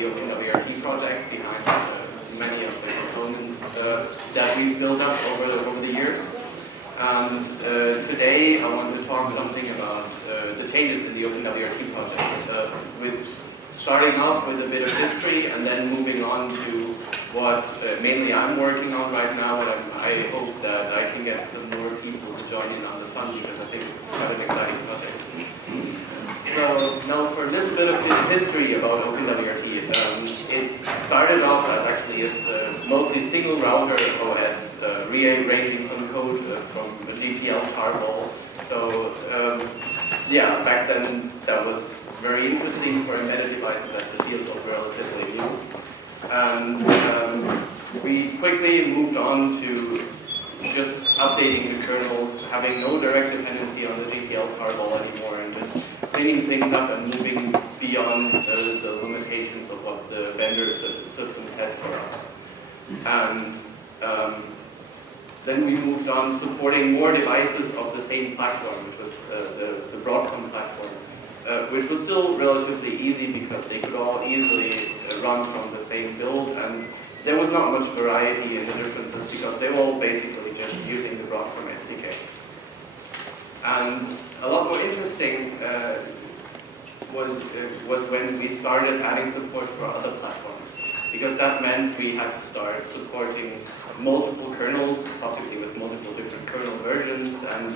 the Openwrt project behind many of the components that we've built up over the years. And today I want to talk something about the changes in the Openwrt project, with starting off with a bit of history and then moving on to what mainly I'm working on right now, and I hope that I can get some more people to join in on the fun, because I think it's quite an exciting project. So now for a little bit of history about Openwrt. It started off as actually as mostly single router OS, rearranging some code from the GPL tarball. So yeah, back then that was very interesting for embedded devices as the field was relatively new. And we quickly moved on to just updating the kernels, having no direct dependency on the GPL tarball anymore, and just cleaning things up and moving beyond the limitations of what the vendor system set for us. And then we moved on supporting more devices of the same platform, which was the Broadcom platform, which was still relatively easy because they could all easily run from the same build, and there was not much variety in the differences because they were all basically just using the Broadcom SDK. And a lot more interesting was when we started adding support for other platforms, because that meant we had to start supporting multiple kernels, possibly with multiple different kernel versions, and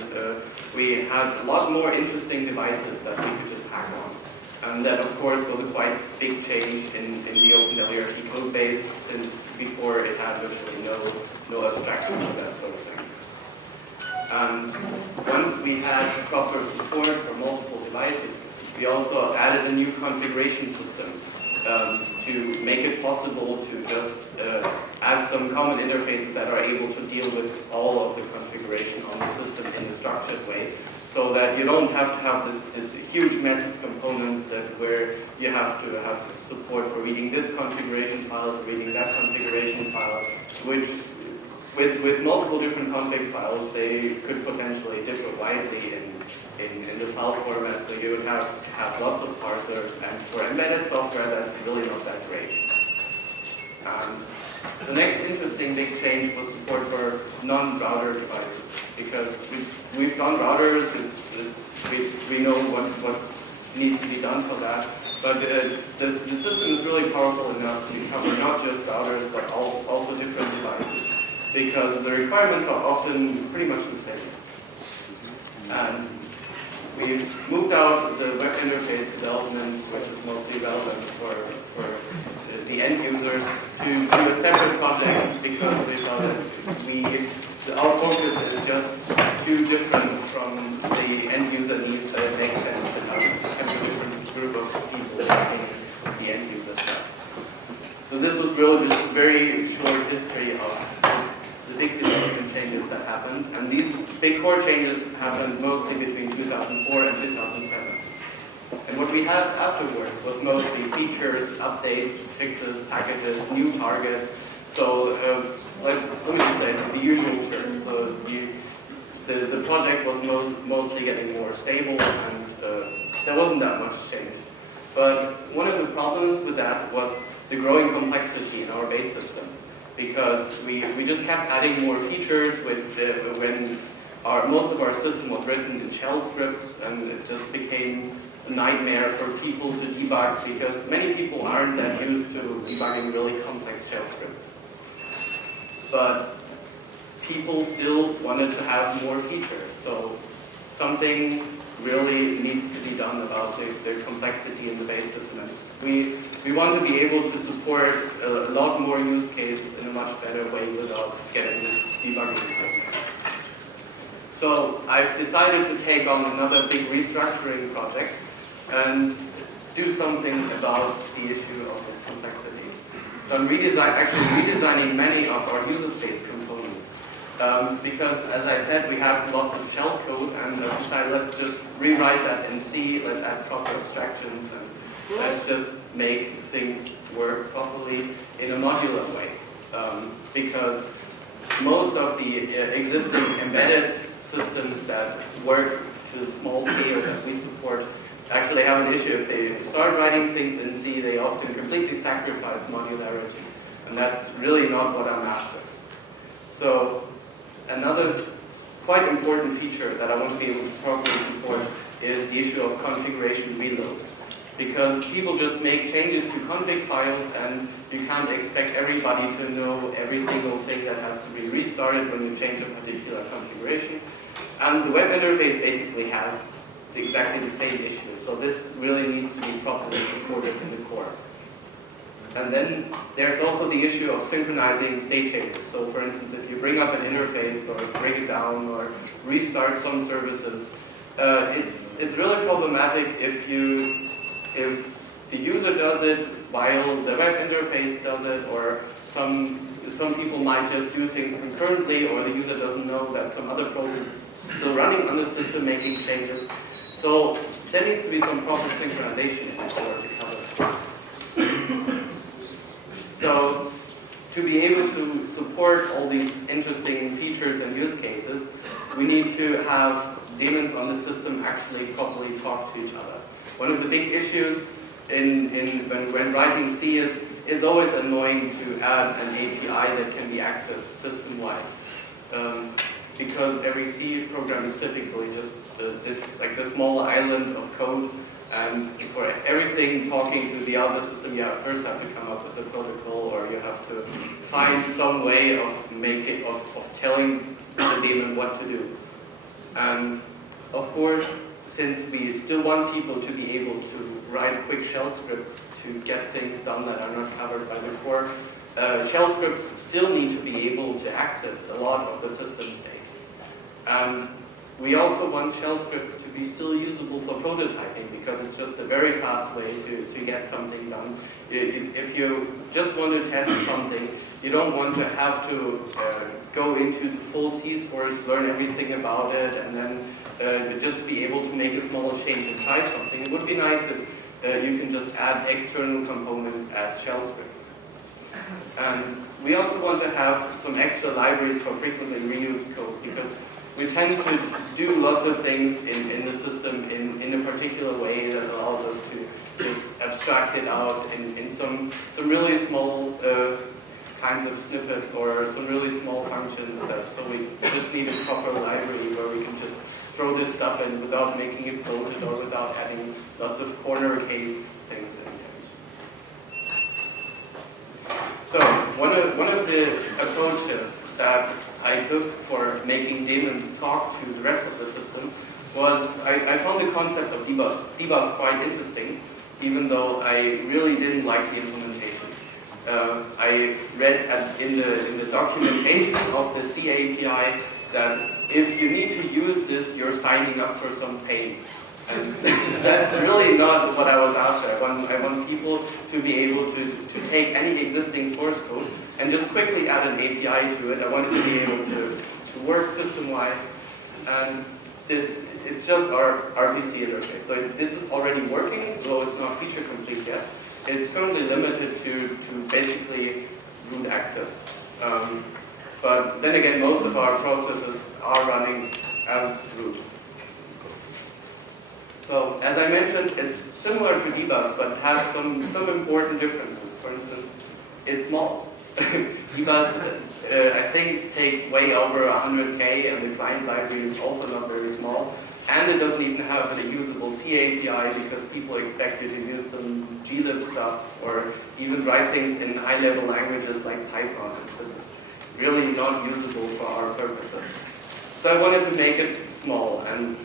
we had a lot more interesting devices that we could just hack on. And that, of course, was a quite big change in the Openwrt code base, since before it had virtually no abstraction for that sort of thing. And once we had proper support for multiple devices, we also added a new configuration system to make it possible to just add some common interfaces that are able to deal with all of the configuration on the system in a structured way, so that you don't have to have this huge mess of components where you have to have support for reading this configuration file, reading that configuration file, which with multiple different config files, they could potentially differ widely in the file format, so you would have lots of parsers, and for embedded software that's really not that great. The next interesting big change was support for non-router devices, because we've done routers, we know what needs to be done for that, but the system is really powerful enough to cover not just routers, but also different devices, because the requirements are often pretty much the same. And we've moved out the web interface development, which is mostly relevant for the end users, to a separate project, because we thought that our focus is just too different from the end user needs that it makes sense to have a different group of people working the end user stuff. So this was really just a very short history of the big development changes that happened, and these big core changes happened mostly between 2004 and 2007. And what we had afterwards was mostly features, updates, fixes, packages, new targets. So let me just say the usual term. The project was mostly getting more stable, and there wasn't that much change. But one of the problems with that was the growing complexity in our base system, because we just kept adding more features when most of our system was written in shell scripts, and it just became a nightmare for people to debug, because many people aren't that used to debugging really complex shell scripts. But people still wanted to have more features, so something really needs to be done about the complexity in the base system. And we want to be able to support a lot more use cases in a much better way without getting this debugging problem. So I've decided to take on another big restructuring project and do something about the issue of this complexity. So I'm actually redesigning many of our user space components, because, as I said, we have lots of shell code, and I decided let's just rewrite that in C, let's add proper abstractions, and let's just make things work properly in a modular way. Because most of the existing embedded systems that work to the small scale that we support actually have an issue. If they start writing things in C, they often completely sacrifice modularity. And that's really not what I'm after. So another quite important feature that I want to be able to properly support is the issue of configuration reload. Because people just make changes to config files and you can't expect everybody to know every single thing that has to be restarted when you change a particular configuration. And the web interface basically has exactly the same issue. So this really needs to be properly supported in the core. And then there's also the issue of synchronizing state changes. So for instance, if you bring up an interface or break it down or restart some services, it's really problematic if the user does it while the web interface does it, or some people might just do things concurrently, or the user doesn't know that some other process is still running on the system making changes. So there needs to be some proper synchronization in order to cover that. So to be able to support all these interesting features and use cases, we need to have daemons on the system actually properly talk to each other. One of the big issues when writing C is it's always annoying to add an API that can be accessed system-wide. Because every C program is typically just this small island of code, and for everything talking to the other system, you first have to come up with a protocol, or you have to find some way of telling the daemon what to do. And of course, since we still want people to be able to write quick shell scripts to get things done that are not covered by the core, shell scripts still need to be able to access a lot of the system state. And we also want shell scripts to be still usable for prototyping, because it's just a very fast way to get something done. If you just want to test something, you don't want to have to go into the full C source, learn everything about it, and then just be able to make a small change and try something. It would be nice if you can just add external components as shell scripts. And we also want to have some extra libraries for frequently reused code, because we tend to do lots of things in the system in a particular way that allows us to just abstract it out in some really small kinds of snippets or some really small functions. So we just need a proper library where we can just throw this stuff in without making it bloated or without adding lots of corner case things in. So one of the approaches that I took for making daemons talk to the rest of the system was I found the concept of debus quite interesting, even though I really didn't like the implementation. I read in the documentation of the C API that if you need to use this, you're signing up for some pain. And that's really not what I was after. I want people to be able to take any existing source code and just quickly add an API to it. I want it to be able to work system-wide. And it's just our RPC interface. So this is already working, though it's not feature complete yet. It's currently limited to basically root access. But then again, most of our processes are running as root. So as I mentioned, it's similar to debus, but has some important differences. For instance, it's small. debus, I think, takes way over 100K, and the client library is also not very small. And it doesn't even have a usable C API, because people expect you to use some glib stuff or even write things in high-level languages like Python. This is really not usable for our purposes. So I wanted to make it small, and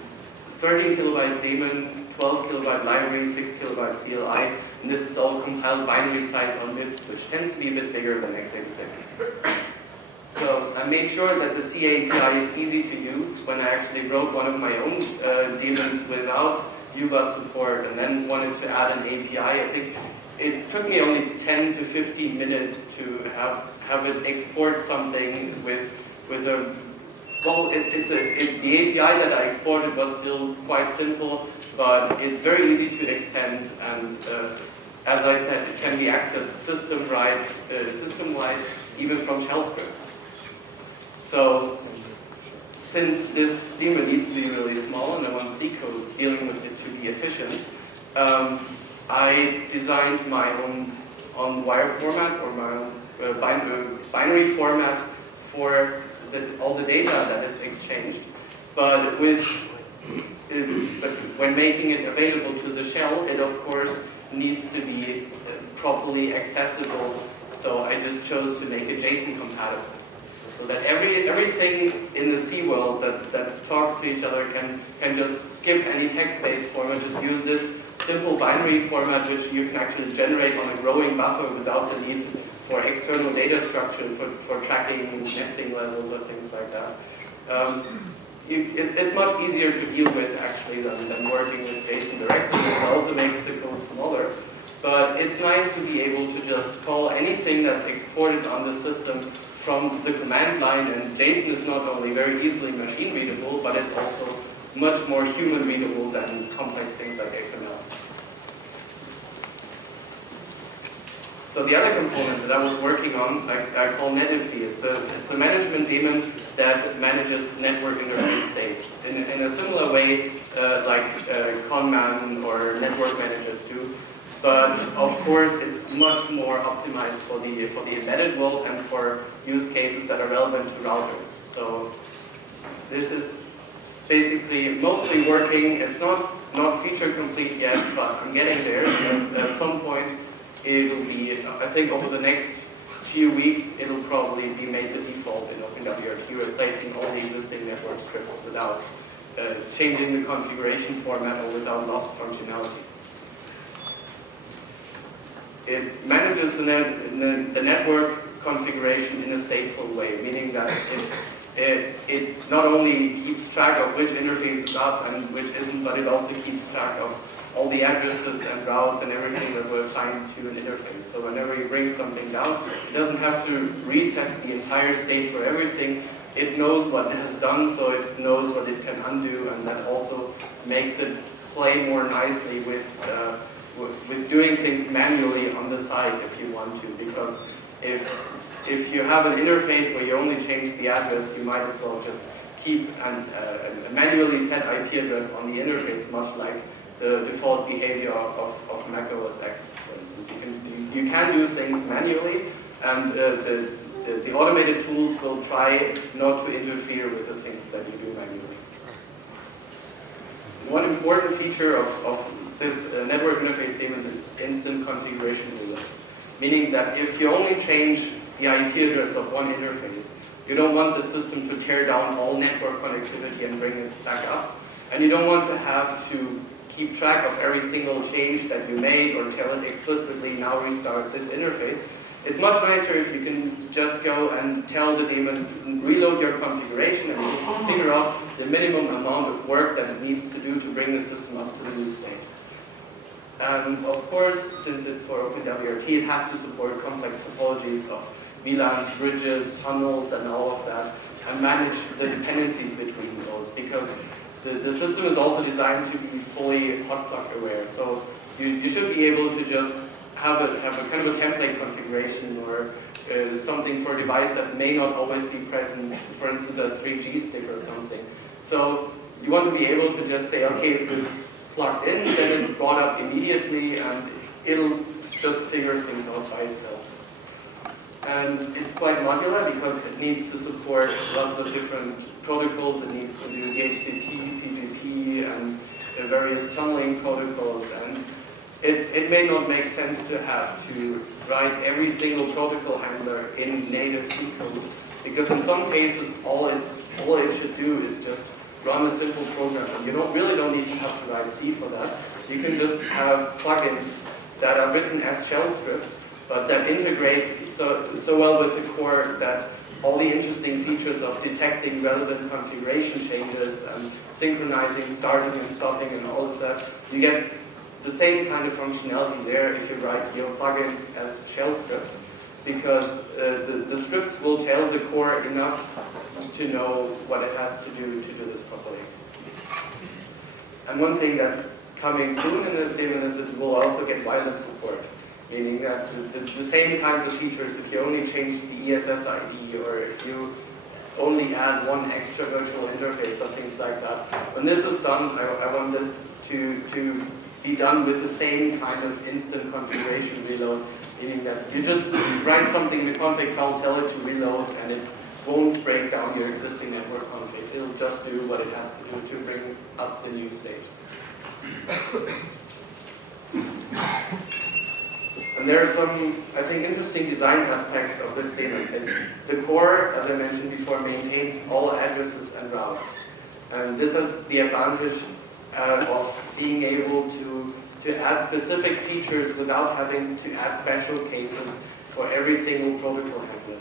13 kilobyte daemon, 12 kilobyte library, 6 kilobyte CLI, and this is all compiled binary sites on MIPS, which tends to be a bit bigger than x86. So I made sure that the C API is easy to use. When I actually wrote one of my own daemons without UBus support and then wanted to add an API, I think it took me only 10 to 15 minutes to have it export something with a, well, the API that I exported was still quite simple, but it's very easy to extend, and as I said, it can be accessed system-wide, even from shell scripts. So since this daemon needs to be really small and I want C code dealing with it to be efficient, I designed my own wire format or my own binary format for all the data that is exchanged. But when making it available to the shell, it of course needs to be properly accessible. So I just chose to make it JSON compatible, so that everything in the C world that talks to each other can just skip any text-based format, just use this simple binary format which you can actually generate on a growing buffer without the need for external data structures for tracking nesting levels or things like that. It's much easier to deal with actually than working with JSON directly. It also makes the code smaller. But it's nice to be able to just call anything that's exported on the system from the command line, and JSON is not only very easily machine readable, but it's also much more human readable than complex things like XML. So the other component that I was working on, I call NetIFD. It's a management daemon that manages network interface state in a similar way like Conman or network managers do. But of course, it's much more optimized for the embedded world and for use cases that are relevant to routers. So this is basically mostly working. It's not feature complete yet, but I'm getting there. At some point, it'll be. I think over the next few weeks, it'll probably be made the default in Openwrt, replacing all the existing network scripts without changing the configuration format or without lost functionality. It manages the network configuration in a stateful way, meaning that it not only keeps track of which interface is up and which isn't, but it also keeps track of all the addresses and routes and everything that were assigned to an interface. So whenever you bring something down, it doesn't have to reset the entire state for everything. It knows what it has done, so it knows what it can undo, and that also makes it play more nicely with doing things manually on the side if you want to, because if you have an interface where you only change the address, you might as well just keep a manually set IP address on the interface, much like the default behavior of Mac OS X, for instance. You can do things manually, and the automated tools will try not to interfere with the things that you do manually. One important feature of this network interface daemon is instant configuration reload, meaning that if you only change the IP address of one interface, you don't want the system to tear down all network connectivity and bring it back up, and you don't want to have to keep track of every single change that you made or tell it explicitly, now restart this interface. It's much nicer if you can just go and tell the daemon, reload your configuration, and you can figure out the minimum amount of work that it needs to do to bring the system up to the new state. And of course, since it's for Openwrt, it has to support complex topologies of VLANs, bridges, tunnels, and all of that, and manage the dependencies between those, because the system is also designed to be fully hot plug aware. So you should be able to just have a kind of a template configuration or something for a device that may not always be present, for instance, a 3G stick or something. So you want to be able to just say, okay, if this is plugged in, then it's brought up immediately, and it'll just figure things out by itself. And it's quite modular because it needs to support lots of different protocols. It needs to do DHCP, PGP, and various tunneling protocols. And it may not make sense to have to write every single protocol handler in native C code, because in some cases all it should do is just run a simple program, and you really don't even have to write C for that. You can just have plugins that are written as shell scripts, but that integrate so well with the core that all the interesting features of detecting relevant configuration changes and synchronizing starting and stopping and all of that, you get the same kind of functionality there if you write your plugins as shell scripts, because the scripts will tell the core enough to know what it has to do this properly. And one thing that's coming soon in this daemon is that it will also get wireless support, meaning that the same kinds of features, if you only change the ESS ID or if you only add one extra virtual interface or things like that. When this is done, I want this to be done with the same kind of instant configuration reload, meaning that you just write something in the config file, tell it to reload, and it won't break down your existing network config. It'll just do what it has to do to bring up the new state. And there are some, I think, interesting design aspects of this daemon. The core, as I mentioned before, maintains all addresses and routes. And this has the advantage of being able to add specific features without having to add special cases for every single protocol handler.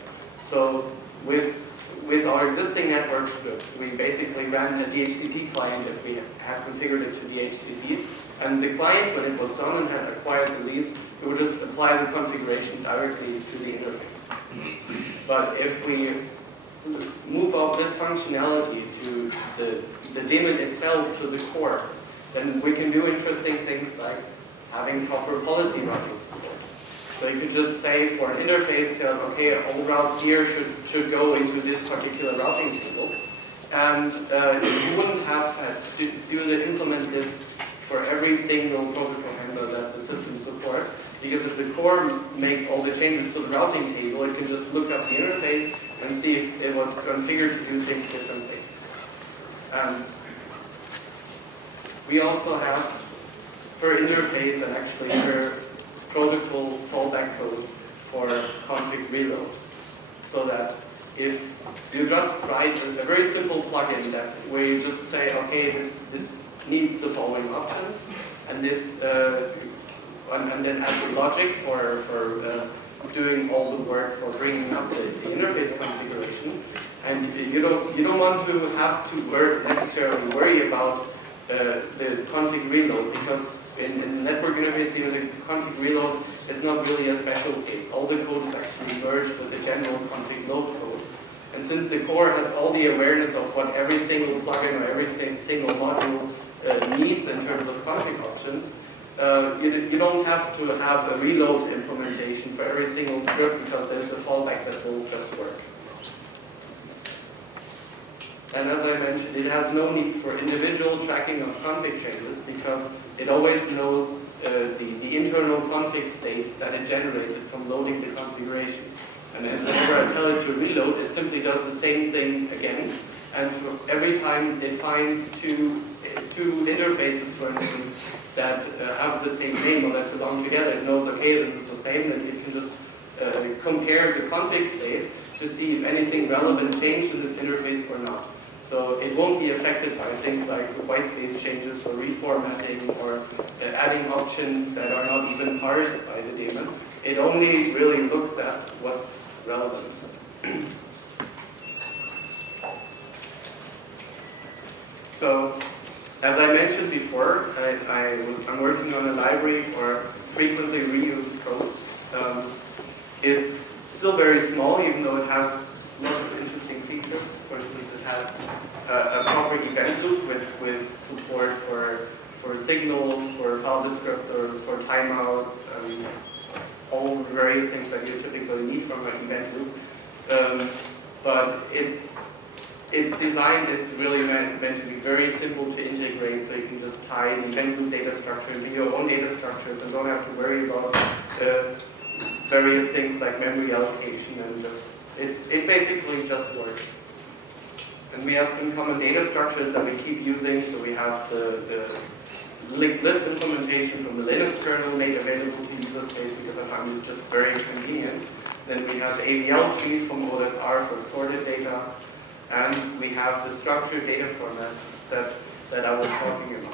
So with our existing network scripts, we basically ran a DHCP client if we had configured it to DHCP. And the client, when it was done and had acquired the lease, we would just apply the configuration directly to the interface. But if we move all this functionality to the daemon itself, to the core, then we can do interesting things like having proper policy routing support. So you could just say for an interface, tell, okay, all routes here should go into this particular routing table. And you wouldn't have to implement this for every single protocol handler that the system supports, because if the core makes all the changes to the routing table, it can just look up the interface and see if it was configured to do things differently. We also have per interface and actually per protocol fallback code for config reload, so that if you just write a very simple plugin that where you just say, okay, this needs the following options, and this and then add the logic for doing all the work for bringing up the interface configuration, and you don't want to have to necessarily worry about the config reload, because in the network interface, the config reload is not really a special case. All the code is actually merged with the general config load code. And since the core has all the awareness of what every single plugin or every single module needs in terms of config options, you don't have to have a reload implementation for every single script, because there's a fallback that will just work. And as I mentioned, it has no need for individual tracking of config changes, because it always knows the internal config state that it generated from loading the configuration. And then whenever I tell it to reload, it simply does the same thing again. And for every time it finds two interfaces, for instance, that have the same name or that belong together, it knows, okay, this is the same, and it can just compare the config state to see if anything relevant changed to this interface or not. So it won't be affected by things like white space changes or reformatting or adding options that are not even parsed by the daemon. It only really looks at what's relevant. So, as I mentioned before, I'm working on a library for frequently reused code. It's still very small, even though it has lots of interesting features. For instance, it has a proper event loop with support for signals, for file descriptors, for timeouts, and all the various things that you typically need from an event loop. But its design is really meant to be very simple to integrate, so you can just tie the event loop data structure into your own data structures and don't have to worry about various things like memory allocation, and just it basically just works. And we have some common data structures that we keep using. So we have the linked list implementation from the Linux kernel made available to user space, because I found it just very convenient. Then we have the AVL trees from OSR for sorted data. And we have the structured data format that I was talking about.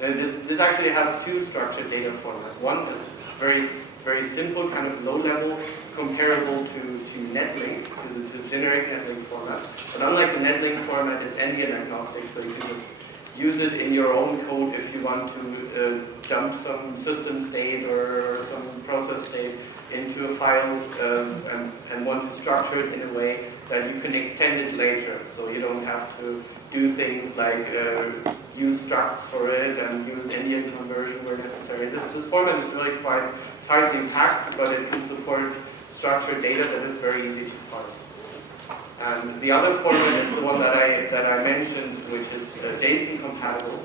And this actually has two structured data formats. One is very simple, kind of low-level, comparable to netlink, to the generic netlink format. But unlike the netlink format, it's endian agnostic, so you can just use it in your own code if you want to dump some system state or some process state into a file and want to structure it in a way that you can extend it later. So you don't have to do things like use structs for it and use endian conversion where necessary. This format is really quite tightly packed, but it can support structured data that is very easy to parse. And the other format is the one that I mentioned which is JSON compatible.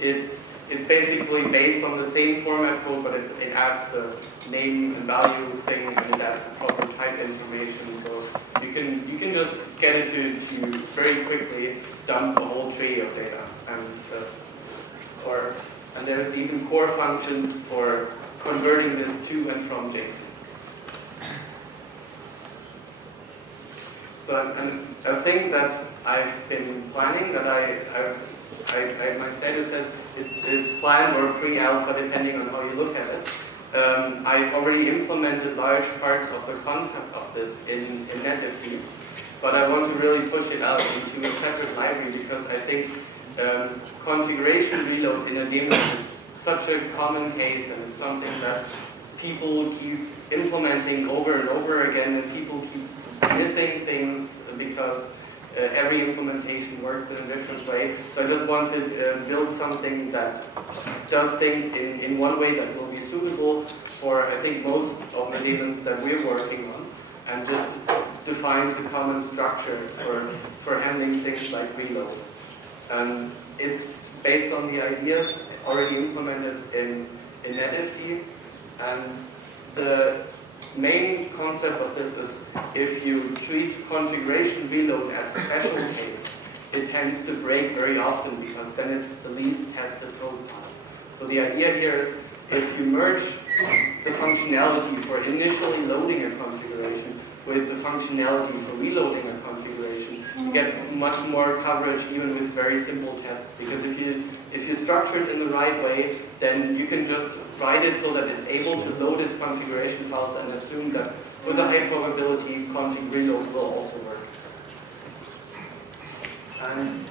It's basically based on the same format code, but it adds the name and value thing, and it adds the proper type information. So you can just get it to very quickly dump a whole tree of data, and there's even core functions for converting this to and from JSON. So a thing that I've been planning, that my status said it's planned or pre-alpha depending on how you look at it. I've already implemented large parts of the concept of this in NetFD, but I want to really push it out into a separate library because I think configuration reload in a daemon is such a common case, and it's something that people keep implementing over and over again, and people keep missing things because every implementation works in a different way. So I just wanted to build something that does things in one way that will be suitable for, I think, most of the daemons that we're working on, and just defines a common structure for handling things like reload. It's based on the ideas already implemented in NetFD, and the main concept of this is if you treat configuration reload as a special case, it tends to break very often because then it's the least tested code path. So the idea here is if you merge the functionality for initially loading a configuration with the functionality for reloading a configuration, you get much more coverage even with very simple tests. Because if you structure it in the right way, then you can just write it so that it's able to load its configuration files and assume that with a high probability config reload will also work. And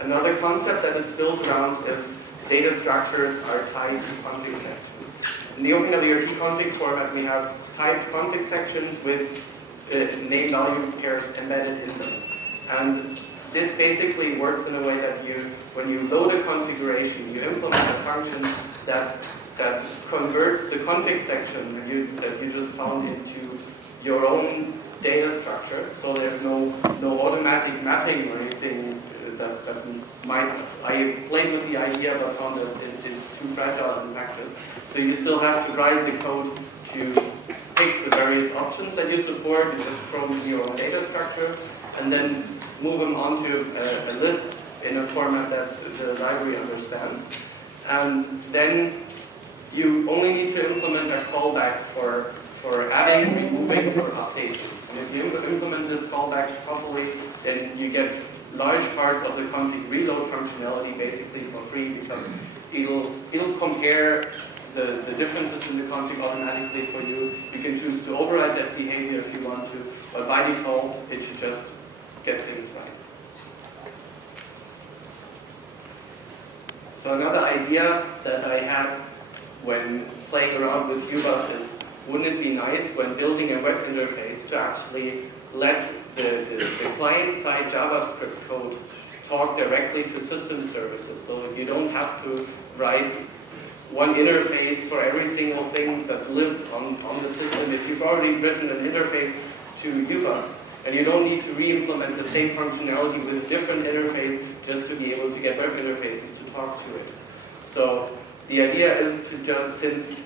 another concept that it's built around is data structures are tied to config sections. In the Openwrt config format, we have typed config sections with name value pairs embedded in them. And this basically works in a way that when you load a configuration, you implement a function that converts the config section that you just found into your own data structure. So there's no automatic mapping or anything that might. I played with the idea but found that it's too fragile in practice. So you still have to write the code to pick the various options that you support, you just throw them in your own data structure, and then move them onto a list in a format that the library understands. And then you only need to implement a callback for adding, removing, or updating. And if you implement this callback properly, then you get large parts of the config reload functionality basically for free, because it'll compare the differences in the config automatically for you. You can choose to override that behavior if you want to, but by default, it should just get things right. So another idea that I had when playing around with UBus is, wouldn't it be nice when building a web interface to actually let the client-side JavaScript code talk directly to system services, so that you don't have to write one interface for every single thing that lives on the system. If you've already written an interface to UBus, and you don't need to re-implement the same functionality with a different interface just to be able to get web interfaces to talk to it. So the idea is to just, since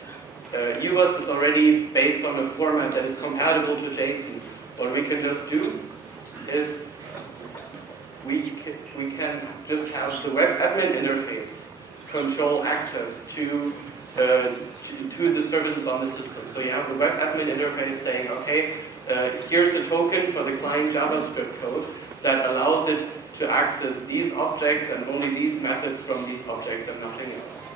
UBus is already based on a format that is compatible to JSON, what we can just do is we can just have the web admin interface control access to the services on the system. So you have the web admin interface saying, okay, here's a token for the client JavaScript code that allows it to access these objects and only these methods from these objects and nothing else.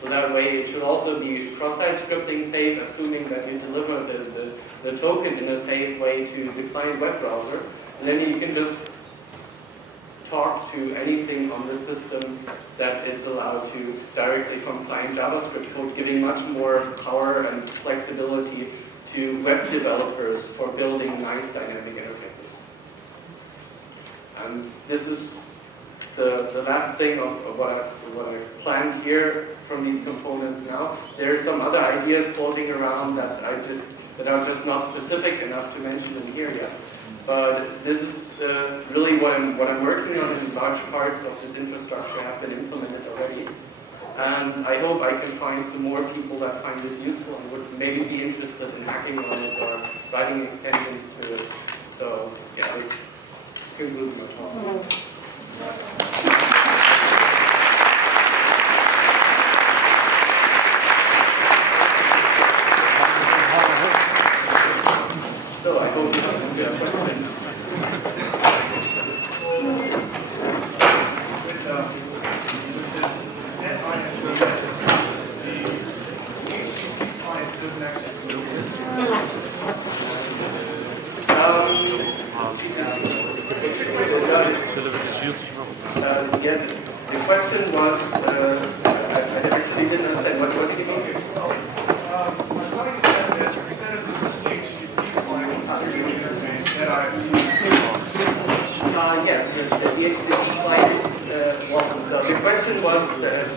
So that way it should also be cross-site scripting safe, assuming that you deliver the token in a safe way to the client web browser. And then you can just talk to anything on the system that it's allowed to directly from client JavaScript code, giving much more power and flexibility to web developers for building nice dynamic interfaces. And this is the last thing of what I've planned here from these components now. There are some other ideas floating around that are just not specific enough to mention in here yet. But this is really what I'm working on, and large parts of this infrastructure have been implemented already. And I hope I can find some more people that find this useful and would maybe be interested in hacking on it or writing extensions to it. So yeah, this concludes my talk. So I hope you have some questions. Yeah, the question was, I actually didn't understand. What did you mean? My colleague said that instead of the HTTP client, you're using yes, the DHCP client. The question was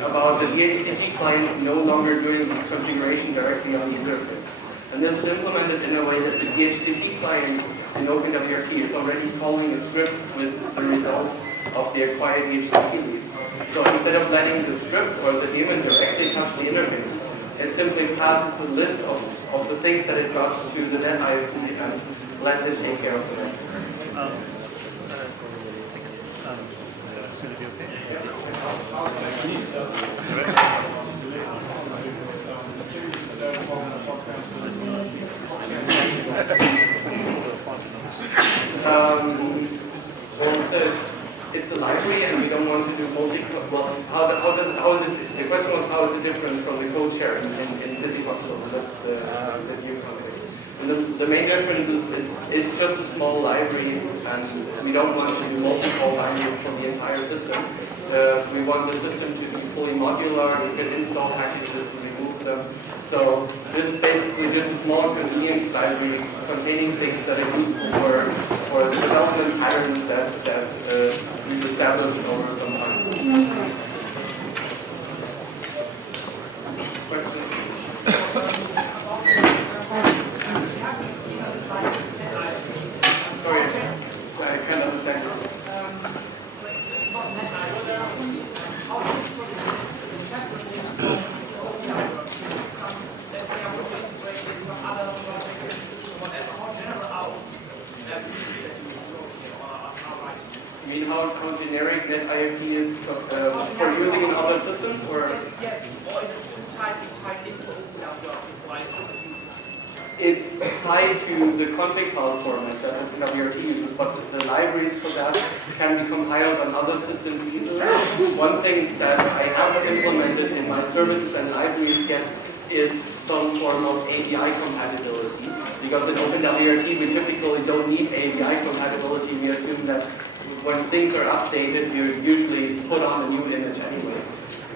about the DHCP client no longer doing the configuration directly on the interface. And this is implemented in a way that the DHCP client in Openwrt is already calling a script with the result of the acquired DHCP lease. So instead of letting the script or the daemon directly touch the interfaces, it simply passes a list of the things that it got to the net IFP and lets it take care of the rest. It's a library, and we don't want to do multi. Well, how is it? The question was, how is it different from the code sharing in BusyBox the new company? And the main difference is it's just a small library, and we don't want to do multiple libraries for the entire system. We want the system to be fully modular. We can install packages and remove them. So this is basically just a small convenience library containing things that are useful for development patterns that we've established over some time. Question? Sorry, I can't understand. You mean how generic NetIFP is for using in other systems, or? Yes. Or is it too tightly tied into Openwrt, so I couldn't use it? It's tied to the config file format that Openwrt uses, but the libraries for that can be compiled on other systems easily. One thing that I haven't implemented in my services and libraries yet is some form of API compatibility. Because in Openwrt we typically don't need API compatibility. We assume that when things are updated, you usually put on a new image anyway.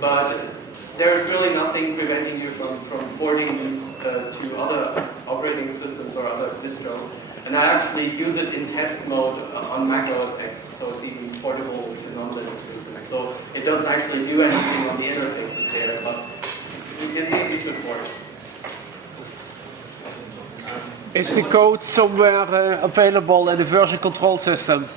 But there's really nothing preventing you from porting these to other operating systems or other distros. And I actually use it in test mode on Mac OS X, so it's even portable to non-Linux systems. So it doesn't actually do anything on the interfaces there, but it's easy to port. Is the code somewhere available in the version control system?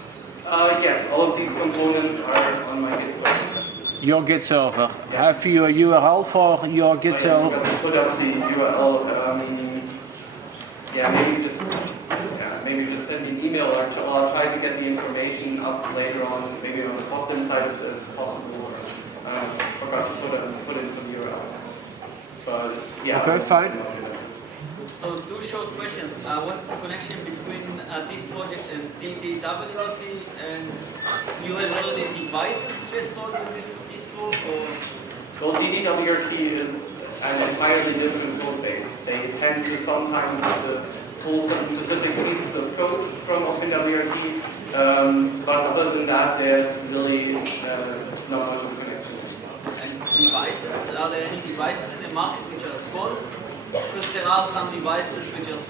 Yes, all of these components are on my Git server. Your Git server. Yeah. Have you a URL for your Git server? I put up the URL. Maybe just send me an email, or I'll try to get the information up later on, maybe on the Fosdem side as possible. Forgot to put in some URLs. But yeah. Okay, fine. So two short questions. What's the connection between this project and DDWRT? And you have already devices installed in this tool? Well, DDWRT is an entirely different code base. They tend to sometimes pull some specific pieces of code from Openwrt, but other than that, there's really not much of a connection. And devices? Are there any devices in the market which are sold? Because there are some devices which are sold.